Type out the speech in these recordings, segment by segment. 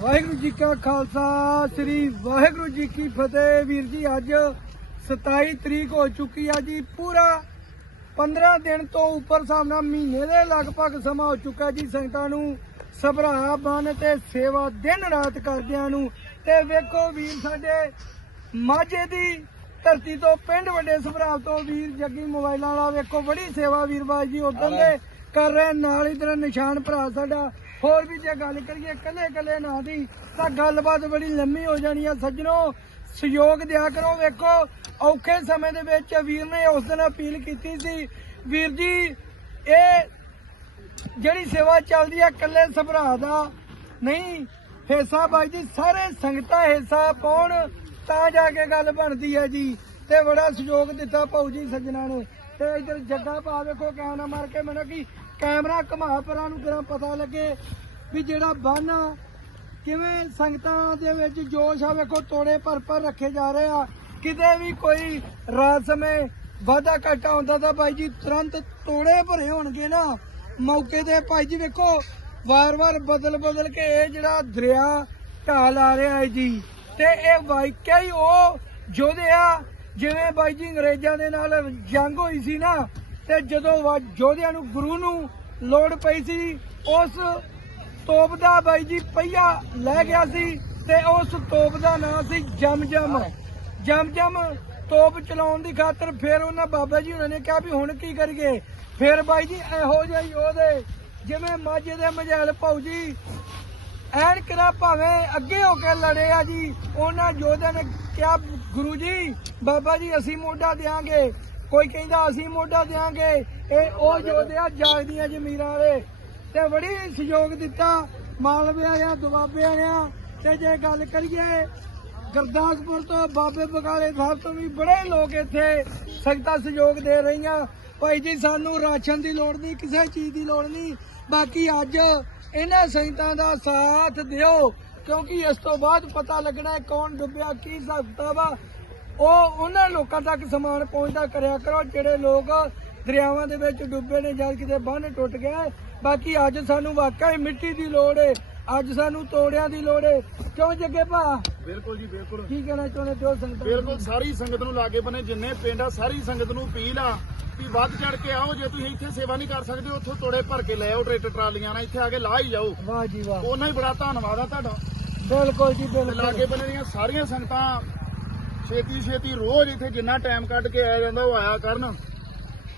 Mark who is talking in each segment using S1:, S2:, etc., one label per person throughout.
S1: ਵਾਹਿਗੁਰੂ ਜੀ ਕਾ ਖਾਲਸਾ ਸ੍ਰੀ ਵਾਹਿਗੁਰੂ ਜੀ ਕੀ ਫਤਿਹ। ਵੀਰ ਜੀ ਅੱਜ 27 ਤਰੀਕ ਹੋ ਚੁੱਕੀ ਆ ਜੀ। ਪੂਰਾ 15 ਦਿਨ ਤੋਂ ਉੱਪਰ ਸਾਹਮਣਾ ਮਹੀਨੇ ਦੇ ਲਗਭਗ ਸਮਾਂ ਹੋ ਚੁੱਕਾ ਜੀ। ਸੰਗਤਾਂ ਨੂੰ ਸਭਰਾ ਬਨ ਤੇ ਸੇਵਾ ਦਿਨ ਰਾਤ ਕਰਦਿਆਂ ਨੂੰ। ਤੇ ਵੇਖੋ ਵੀਰ ਸਾਡੇ ਮਾਝੇ ਦੀ ਧਰਤੀ ਤੋਂ ਪਿੰਡ ਵੱਡੇ ਸਭਰਾ ਤੋਂ ਵੀਰ ਜੱਗੀ ਮੋਬਾਈਲਾਂ ਵਾਲਾ ਵੇਖੋ ਬੜੀ ਸੇਵਾ ਵੀਰਬਾਜ ਜੀ ਉਦੋਂ ਦੇ ਕਰ ਰਹੇ ਨਾਲ ਇਧਰ ਨਿਸ਼ਾਨ ਭਰਾ ਸਾਡਾ ਹੋਰ ਵੀ ਜੇ ਗੱਲ ਕਰੀਏ ਕੱਲੇ ਕੱਲੇ ਨਾਂ ਦੀ, ਤਾਂ ਗੱਲਬਾਤ ਬੜੀ ਲੰਮੀ ਹੋ ਜਾਣੀ ਆ ਸੱਜਣੋ। ਸਹਿਯੋਗ ਦਿਆ ਕਰੋ, ਵੇਖੋ, ਔਖੇ ਸਮੇਂ ਦੇ ਵਿੱਚ ਵੀਰ ਨੇ ਉਸ ਦਿਨ ਅਪੀਲ ਕੀਤੀ ਸੀ, ਵੀਰ ਜੀ, ਇਹ ਜਿਹੜੀ ਸੇਵਾ ਚੱਲਦੀ ਆ ਕੱਲੇ ਸਭਰਾ ਦਾ ਨਹੀਂ, ਹਿੱਸਾ ਬਾਈ ਜੀ ਸਾਰੇ ਸੰਗਤਾਂ ਹਿੱਸਾ ਪਾਉਣ, ਤਾਂ ਜਾ ਕੇ ਗੱਲ ਬਣਦੀ ਹੈ ਜੀ। ਤੇ ਬੜਾ ਸਹਿਯੋਗ ਦਿੱਤਾ ਭਾਊ ਜੀ ਸੱਜਣਾ ਨੇ। ਤੇ ਇਧਰ ਜੱਗਾ ਪਾ ਵੇਖੋ ਕਹਿਣਾ ਮਾਰ ਕੇ ਮੈਨੂੰ ਕੀ ਕੈਮਰਾ ਘੁਮਾ ਪਰਾਂ ਨੂੰ ਕਿਰਾਂ ਪਤਾ ਲੱਗੇ ਵੀ ਜਿਹੜਾ ਬੰਨ ਆ, ਕਿਵੇਂ ਸੰਗਤਾਂ ਦੇ ਵਿੱਚ ਜੋਸ਼ ਆ ਵੇਖੋ ਤੋੜੇ ਭਰ ਭਰ ਰੱਖੇ ਜਾ ਰਹੇ ਆ। ਕਿਤੇ ਵੀ ਕੋਈ ਰਾਤ ਸਮੇਂ ਵਾਧਾ ਘਾਟਾ ਹੁੰਦਾ ਤਾਂ ਬਾਈ ਜੀ ਤੁਰੰਤ ਤੋੜੇ ਭਰੇ ਹੋਣਗੇ ਨਾ। ਮੌਕੇ ਤੇ ਭਾਈ ਜੀ ਵੇਖੋ ਵਾਰ-ਵਾਰ ਬਦਲ ਬਦਲ ਕੇ ਇਹ ਜਿਹੜਾ ਦਰਿਆ ਢਾਲ ਆ ਰਿਹਾ ਹੈ ਜੀ ਤੇ ਇਹ ਵਾਕਿਆ ਹੀ ਉਹ ਯੋਧੇ ਆ ਜਿਵੇਂ ਬਾਈ ਜੀ ਅੰਗਰੇਜ਼ਾਂ ਦੇ ਨਾਲ ਜੰਗ ਹੋਈ ਸੀ ਨਾ ਤੇ ਜਦੋਂ ਵਾ- ਯੋਧਿਆਂ ਨੂੰ ਗੁਰੂ ਨੂੰ ਲੋੜ ਪਈ ਸੀ, ਉਸ ਤੋਪ ਦਾ ਬਾਈ ਜੀ ਪਹੀਆ ਲੈ ਗਿਆ ਸੀ ਤੇ ਉਸ ਤੋਪ ਦਾ ਨਾਮ ਸੀ ਜਮਜਮ। ਜਮਜਮ ਤੋਪ ਚਲਾਉਣ ਦੀ ਖਾਤਰ ਫਿਰ ਉਹਨਾਂ ਬਾਬਾ ਜੀ ਉਹਨਾਂ ਨੇ ਕਿਹਾ ਵੀ ਹੁਣ ਕੀ ਕਰੀਏ? ਫਿਰ ਬਾਈ ਜੀ ਇਹੋ ਜਿਹੇ ਯੋਧੇ ਜਿਵੇਂ ਮਾਝੇ ਦੇ ਮਝੈਲ ਭਾਊ ਜੀ, ਐਨ ਕਰਾ ਭਾਵੇਂ ਅੱਗੇ ਹੋ ਕੇ ਲੜੇ ਆ ਜੀ, ਉਹਨਾਂ ਯੋਧਿਆਂ ਨੇ ਕਿਹਾ, ਗੁਰੂ ਜੀ, ਬਾਬਾ ਜੀ ਅਸੀਂ ਮੋਢਾ ਦੇਾਂਗੇ ਕੋਈ ਕਹਿੰਦਾ ਅਸੀਂ ਮੋਢਾ ਦੇਾਂਗੇ ਇਹ ਉਹ ਯੋਧੇ ਜਾਗਦੀਆਂ ਜ਼ਮੀਰਾਂ ਵਾਲੇ ਤੇ ਬੜੀ ਸਹਿਯੋਗ ਦਿੱਤਾ, ਮਾਲਵਿਆ ਜਾਂ ਦੁਆਬਿਆਂ ਨੇ। ਤੇ ਜੇ ਗੱਲ ਕਰੀਏ, ਗੁਰਦਾਸਪੁਰ ਤੋਂ ਬਾਬੇ ਬਗਾਲੇ ਸਾਹਿਬ ਤੋਂ ਵੀ ਬੜੇ ਲੋਕ ਇੱਥੇ ਸੰਗਤਾਂ ਸਹਿਯੋਗ ਦੇ ਰਹੀਆਂ। ਭਾਈ ਜੀ, ਸਾਨੂੰ ਰਾਸ਼ਨ ਦੀ ਲੋੜ ਨਹੀਂ, ਕਿਸੇ ਚੀਜ਼ ਦੀ ਲੋੜ ਨਹੀਂ। ਬਾਕੀ ਅੱਜ ਇਹਨਾਂ ਸੰਗਤਾਂ ਦਾ ਸਾਥ ਦਿਓ, ਕਿਉਂਕਿ ਇਸ ਤੋਂ ਬਾਅਦ ਪਤਾ ਲੱਗਣਾ ਕੌਣ ਡੁੱਬਿਆ, ਕੀ ਹਿਸਾਬ ਕਿਤਾਬ ਉਹ ਉਹਨਾਂ ਲੋਕਾਂ ਤੱਕ ਸਮਾਨ ਪਹੁੰਚਦਾ ਕਰਿਆ ਕਰੋ ਜਿਹੜੇ ਲੋਕ ਦਰਿਆਵਾਂ ਦੇ ਵਿੱਚ ਡੁੱਬੇ ਨੇ ਜਦ ਕਿਤੇ ਬੰਨ ਟੁੱਟ ਗਿਆ ਹੈ। ਬਾਕੀ ਅੱਜ ਸਾਨੂੰ ਵਾਕਈ ਮਿੱਟੀ ਦੀ ਲੋੜ ਹੈ ਅੱਜ ਸਾਨੂੰ ਤੋੜਿਆਂ ਦੀ ਲੋੜ ਹੈ ਕਿਉਂ ਜੱਗੇ ਭਾ?
S2: ਬਿਲਕੁਲ ਜੀ ਬਿਲਕੁਲ।
S1: ਕੀ ਕਹਿਣਾ ਚਾਹੁੰਦੇ ਦਿਓ ਸੰਗਤਾਂ?
S2: ਬਿਲਕੁਲ ਸਾਰੀ ਸੰਗਤ ਨੂੰ ਲਾਗੇ ਬਨੇ ਜਿੰਨੇ ਪਿੰਡ ਆ ਸਾਰੀ ਸੰਗਤ ਨੂੰ ਅਪੀਲ ਆ ਵੀ ਵੱਧ ਚੜ ਕੇ ਆਓ। ਜੇ ਤੁਸੀਂ ਇੱਥੇ ਸੇਵਾ ਨਹੀਂ ਕਰ ਸਕਦੇ ਉੱਥੋਂ ਤੋੜੇ ਭਰ ਕੇ ਲੈ ਆਓ ਟਰੈਕਟਰ ਟਰਾਲੀਆਂ ਨਾਲ ਇੱਥੇ ਆ ਕੇ ਲਾ ਹੀ ਜਾਓ।
S1: ਵਾਹ ਜੀ ਵਾਹ।
S2: ਉਹਨਾਂ ਹੀ ਬੜਾ ਧੰਨਵਾਦ ਆ ਤੁਹਾਡਾ।
S1: ਬਿਲਕੁਲ ਜੀ
S2: ਤੇ ਲਾਗੇ
S1: ਬਿਲਕੁਲ।
S2: ਬਨੇ ਦੀਆਂ ਸਾਰੀਆਂ ਸੰਗਤਾਂ। ਛੇਤੀ ਛੇਤੀ ਰੋਜ਼ ਇੱਥੇ ਜਿੰਨਾ ਟਾਈਮ ਕੱਢ ਕੇ ਆਇਆ ਜਾਂਦਾ ਉਹ ਆਇਆ ਕਰਨ,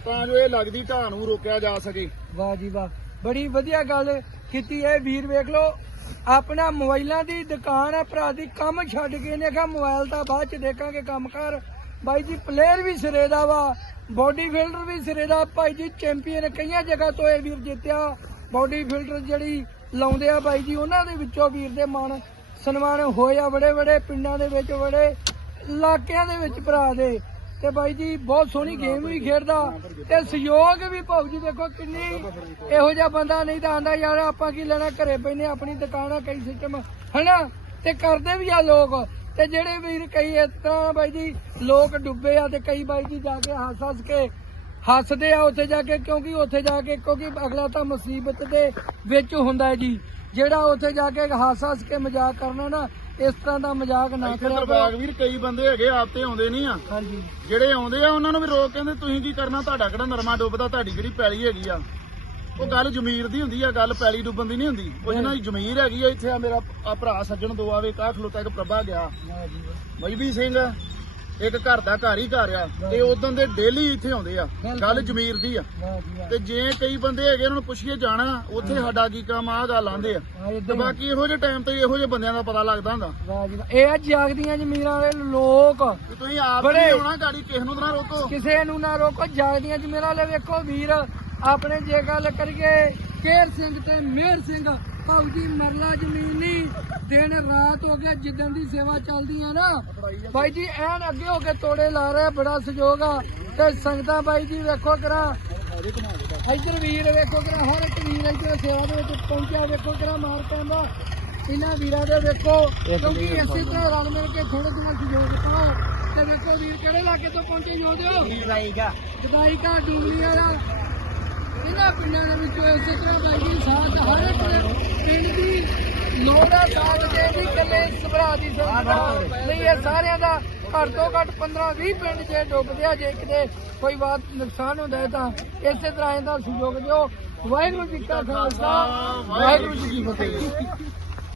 S2: ਤਾਂ ਜੋ ਇਹ ਲੱਗਦੀ ਢਾਹ ਨੂੰ ਰੋਕਿਆ ਜਾ ਸਕੇ।
S1: ਵਾਹ ਜੀ ਵਾਹ। ਬੜੀ ਵਧੀਆ ਗੱਲ ਕੀਤੀ ਹੈ ਵੀਰ, ਵੇਖ ਲਓ, ਆਪਣਾ ਮੋਬਾਈਲਾਂ ਦੀ ਦੁਕਾਨ ਹੈ, ਭਰਾ ਦੀ ਕੰਮ ਛੱਡ ਕੇ ਨੇ ਕਿਹਾ ਮੋਬਾਈਲ ਤਾਂ ਬਾਅਦ ਚ ਦੇਖਾਂਗੇ ਕੰਮ ਕਰ। ਬਾਈ ਜੀ ਪਲੇਅਰ ਵੀ ਸਿਰੇ ਦਾ ਵਾ ਬਾਡੀ ਫਿਲਟਰ ਵੀ ਸਿਰੇ ਦਾ। ਭਾਈ ਜੀ ਚੈਂਪੀਅਨ ਕਈਆਂ ਜਗ੍ਹਾ ਤੋਂ ਇਹ ਵੀਰ ਜਿੱਤਿਆ। ਬਾਡੀ ਫਿਲਟਰ ਜਿਹੜੀ ਲਾਉਂਦੇ ਆ ਬਾਈ ਜੀ, ਉਹਨਾਂ ਦੇ ਵਿੱਚੋਂ ਵੀਰ ਦੇ ਮਾਣ ਸਨਮਾਨ ਹੋਇਆ ਬੜੇ ਬੜੇ ਪਿੰਡਾਂ ਦੇ ਵਿੱਚ ਬੜੇ ਇਲਾਕਿਆਂ ਦੇ ਵਿੱਚ ਭਰਾ ਦੇ। ਤੇ ਬਾਈ ਜੀ, ਬਹੁਤ ਸੋਹਣੀ ਗੇਮ ਵੀ ਖੇਡਦਾ। ਤੇ ਸਹਿਯੋਗ ਵੀ ਭਾਊ ਜੀ, ਦੇਖੋ ਕਿੰਨੀ ਇਹੋ ਜਿਹਾ ਬੰਦਾ ਨਹੀਂ ਤਾਂ ਆਂਦਾ, ਯਾਰ ਆਪਾਂ ਕੀ ਲੈਣਾ? ਘਰੇ ਬੈਨੇ ਆਪਣੀ ਦੁਕਾਨ ਆ, ਕਈ ਸਿਸਟਮ ਹਨਾ? ਤੇ ਕਰਦੇ ਵੀ ਆ ਲੋਕ। ਤੇ ਜਿਹੜੇ ਵੀਰ ਕਈ ਇਸ ਤਰ੍ਹਾਂ ਬਾਈ ਜੀ, ਲੋਕ ਡੁੱਬੇ ਆ ਤੇ ਕਈ ਬਾਈ ਜੀ ਜਾ ਕੇ ਹੱਸ ਹੱਸ ਕੇ ਹੱਸਦੇ ਆ ਉੱਥੇ ਜਾ ਕੇ, ਕਿਉਂਕਿ ਉੱਥੇ ਜਾ ਕੇ, ਕਿਉਂਕਿ ਅਗਲਾ ਤਾਂ ਮੁਸੀਬਤ ਦੇ ਵਿੱਚ ਹੁੰਦਾ ਹੈ ਜੀ। ਜਿਹੜਾ ਉੱਥੇ ਜਾ ਕੇ ਹੱਸ ਹੱਸ ਕੇ ਮਜ਼ਾਕ ਕਰਨਾ ਨਾ ਇਸ ਤਰ੍ਹਾਂ ਦਾ ਮਜ਼ਾਕ ਨਾ
S2: ਇੱਥੇ
S1: ਕਰਿਆ
S2: ਦਰਬਾਗ
S1: ਕਰੋ
S2: ਵੀਰ ਕਈ ਬੰਦੇ ਹੈਗੇ ਆਪ ਤੇ ਆਉਂਦੇ ਨਹੀਂ ਆ।
S1: ਹਾਂਜੀ।
S2: ਜਿਹੜੇ ਆਉਂਦੇ ਆ ਉਹਨਾਂ ਨੂੰ ਵੀ ਰੋਕ ਕਹਿੰਦੇ ਤੁਸੀਂ ਕੀ ਕਰਨਾ? ਤੁਹਾਡਾ ਕਿਹੜਾ ਨਰਮਾ ਡੁੱਬਦਾ? ਤੁਹਾਡੀ ਜਿਹੜੀ ਪੈਲੀ ਹੈਗੀ ਆ। ਉਹ ਗੱਲ ਜ਼ਮੀਰ ਦੀ ਹੁੰਦੀ ਆ ਗੱਲ ਪੈਲੀ ਡੁੱਬਣ ਦੀ ਨਹੀਂ ਹੁੰਦੀ। ਉਹ ਜਿਹਨਾਂ ਦੀ ਜ਼ਮੀਰ ਹੈਗੀ ਆ ਇੱਥੇ ਆ ਮੇਰਾ ਆ ਭਰਾ ਸੱਜਣ ਦੋ ਆਵੇ ਕਾਹ ਖਲੋਤਾ ਇੱਕ ਪ੍ਰਭਾ ਗਿਆ। ਮਜਬੀ ਸਿੰਘ। ਇੱਕ ਘਰ ਦਾ ਘਰ ਹੀ ਘਰ ਆ ਤੇ ਉਦੋਂ ਦੇ ਡੇਲੀ ਇੱਥੇ ਆਉਂਦੇ ਆ। ਗੱਲ ਜ਼ਮੀਰ ਦੀ ਆ। ਤੇ ਜੇ ਕਈ ਬੰਦੇ ਹੈਗੇ ਉਹਨਾਂ ਨੂੰ ਪੁੱਛੀਏ ਜਾਣਾ ਉੱਥੇ ਸਾਡਾ ਕੀ ਕੰਮ ਆ ਗੱਲ ਆਂਦੇ ਆ। ਤੇ। ਬਾਕੀ ਇਹੋ ਜਿਹੇ ਟਾਈਮ ਤੇ ਇਹੋ ਜਿਹੇ ਬੰਦਿਆਂ ਦਾ ਪਤਾ ਲੱਗਦਾ ਹੁੰਦਾ।
S1: ਇਹ ਆ ਜਾਗਦੀਆਂ ਜ਼ਮੀਰਾਂ ਵਾਲੇ ਲੋਕ।
S2: ਤੁਸੀਂ ਆਪ ਨਹੀਂ ਆਉਣਾ ਗਾੜੀ ਕਿਸੇ ਨੂੰ ਨਾ ਰੋਕੋ।
S1: ਕਿਸੇ ਨੂੰ ਨਾ ਰੋਕੋ ਜਾਗਦੀਆਂ ਜ਼ਮੀਰਾਂ ਵਾਲੇ ਵੇਖੋ ਵੀਰ। ਆਪਣੇ ਜੇ ਗੱਲ ਕਰੀਏ ਕੇਰ ਸਿੰਘ ਤੇ ਮੇਹਰ ਸਿੰਘ। ਭਾਊ ਜੀ ਮਰਲਾ ਜ਼ਮੀਨ ਨਹੀਂ ਦਿਨ ਰਾਤ ਹੋ ਗਿਆ ਜਿੱਦਣ ਦੀ ਸੇਵਾ ਚੱਲਦੀ ਆ ਨਾ। ਬਾਈ ਜੀ ਐਨ ਅੱਗੇ ਹੋ ਕੇ ਤੋੜੇ ਲਾ ਰਹੇ ਬੜਾ ਸਹਿਯੋਗ ਆ। ਤੇ ਸੰਗਤਾਂ ਬਾਈ ਜੀ ਵੇਖੋ ਕਰਾ। ਇੱਧਰ ਵੀਰ ਵੇਖੋ ਕਰਾ ਹਰ ਇੱਕ ਵੀਰ ਇੱਧਰ ਸੇਵਾ ਦੇ ਵਿੱਚ ਪਹੁੰਚਿਆ ਵੇਖੋ ਕਰਾ ਮਾਰ ਪੈਂਦਾ। ਇਹਨਾਂ ਵੀਰਾਂ ਦੇ ਵੇਖੋ ਕਿਉਂਕਿ ਇਸੇ ਤਰ੍ਹਾਂ ਰਲ ਮਿਲ ਕੇ ਥੋੜੇ ਥੋੜਾ ਸਹਿਯੋਗ ਪਾਓ। ਤੇ ਵੇਖੋ ਵੀਰ ਕਿਹੜੇ ਇਲਾਕੇ ਤੋਂ ਪਹੁੰਚੇ ਜੋਦਿਓ ਗਦਾਈ ਕਾ ਡੂੰਗਲੀ ਵਾਲਾ। ਇਹਨਾਂ ਪਿੰਡਾਂ ਦੇ ਵਿੱਚੋਂ ਇਸੇ ਤਰ੍ਹਾਂ ਬਾਈ ਜੀ ਸਾਥ ਹਰ ਇੱਕ ਪਿੰਡ ਦੀ ਲੋੜਾ ਸਾਥ ਦੇ ਜੀ ਕੱਲੇ ਸਭਰਾ ਦੀ ਸੰਸਥਾ ਨਹੀਂ, ਇਹ ਸਾਰਿਆਂ ਦਾ ਘੱਟ ਤੋਂ ਘੱਟ 15 20 ਪਿੰਡ ਜੇ ਡੁੱਬਦੇ ਆ, ਜੇ ਕਿਤੇ ਕੋਈ ਬਾਤ ਨੁਕਸਾਨ ਹੁੰਦਾ ਹੈ ਤਾਂ ਇਸੇ ਤਰ੍ਹਾਂ ਇਹਦਾ ਸਹਿਯੋਗ ਦਿਓ। ਵਾਹਿਗੁਰੂ ਜੀ ਕਾ ਖਾਲਸਾ, ਵਾਹਿਗੁਰੂ ਜੀ ਕੀ ਫਤਿਹ।